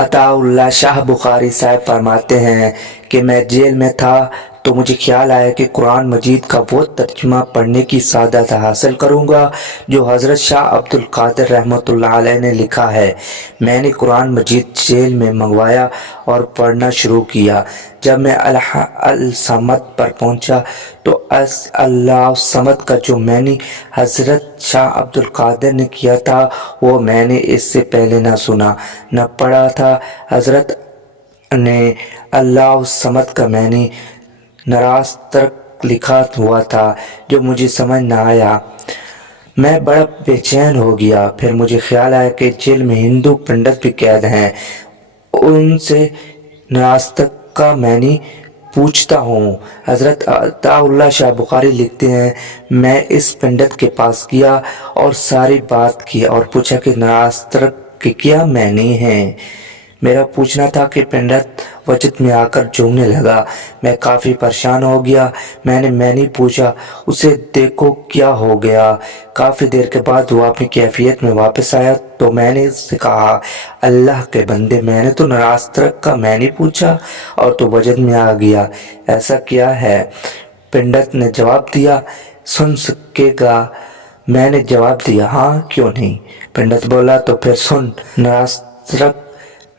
अताउल्लाह शाह बुखारी साहब फरमाते हैं कि मैं जेल में था तो मुझे ख्याल आया कि कुरान मजीद का वो तर्जुमा पढ़ने की सादत हासिल करूँगा जो हज़रत शाह अब्दुल कादिर रहमतुल्लाह अलैह ने लिखा है। मैंने कुरान मजीद जेल में मंगवाया और पढ़ना शुरू किया। जब मैं अल समद पर पहुंचा तो अल्लाह समद का जो मैंने हज़रत शाह अब्दुल कादिर ने किया था वो मैंने इससे पहले ना सुना न पढ़ा था। हज़रत ने अल्लाह समद का मैंने नाराज तर्क लिखा हुआ था जो मुझे समझ न आया। मैं बड़ा बेचैन हो गया। फिर मुझे ख्याल आया कि जेल में हिंदू पंडित भी कैद हैं। उनसे नास्तक का मैंने पूछता हूँ। हज़रत अताउल्लाह शाह बुखारी लिखते हैं, मैं इस पंडित के पास गया और सारी बात की और पूछा कि नास्तक के क्या मैंने हैं। मेरा पूछना था कि पंडित वजद में आकर झूमने लगा। मैं काफ़ी परेशान हो गया। मैंने पूछा उसे देखो क्या हो गया। काफ़ी देर के बाद वो अपनी कैफियत में वापस आया तो मैंने उससे कहा, अल्लाह के बंदे, मैंने तो नास्तक का मैंने पूछा और तो वजद में आ गया, ऐसा क्या है? पंडित ने जवाब दिया, सुन सकेगा? मैंने जवाब दिया, हाँ क्यों नहीं। पंडित बोला, तो फिर सुन। नास्तक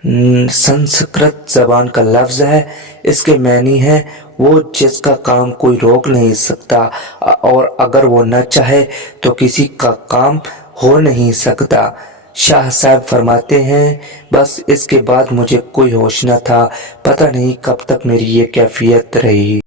संस्कृत जबान का लफ्ज़ है। इसके मानी है वो जिसका काम कोई रोक नहीं सकता और अगर वो न चाहे तो किसी का काम हो नहीं सकता। शाह साहब फरमाते हैं, बस इसके बाद मुझे कोई होश न था। पता नहीं कब तक मेरी ये कैफियत रही।